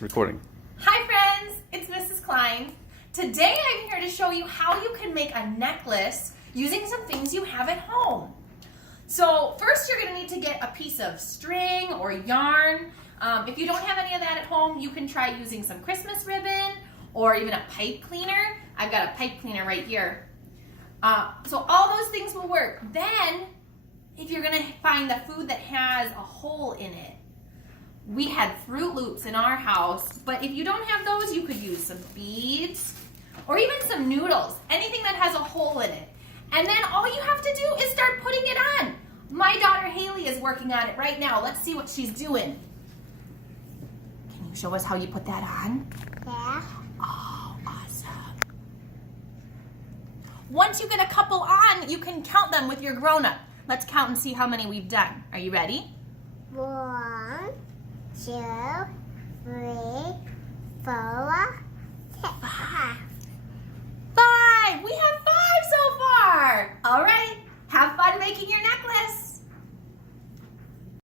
Recording. Hi friends, it's Mrs. Klein. Today I'm here to show you how you can make a necklace using some things you have at home. So first you're going to need to get a piece of string or yarn. If you don't have any of that at home, you can try using some Christmas ribbon or even a pipe cleaner. I've got a pipe cleaner right here. So all those things will work. Then if you're going to find the food that has a hole in it, we had Fruit Loops in our house, but if you don't have those, you could use some beads or even some noodles, anything that has a hole in it. And then all you have to do is start putting it on. My daughter Hailey is working on it right now. Let's see what she's doing. Can you show us how you put that on? Yeah. Oh, awesome. Once you get a couple on, you can count them with your grown-up. Let's count and see how many we've done. Are you ready? 1, 2, 3, 4,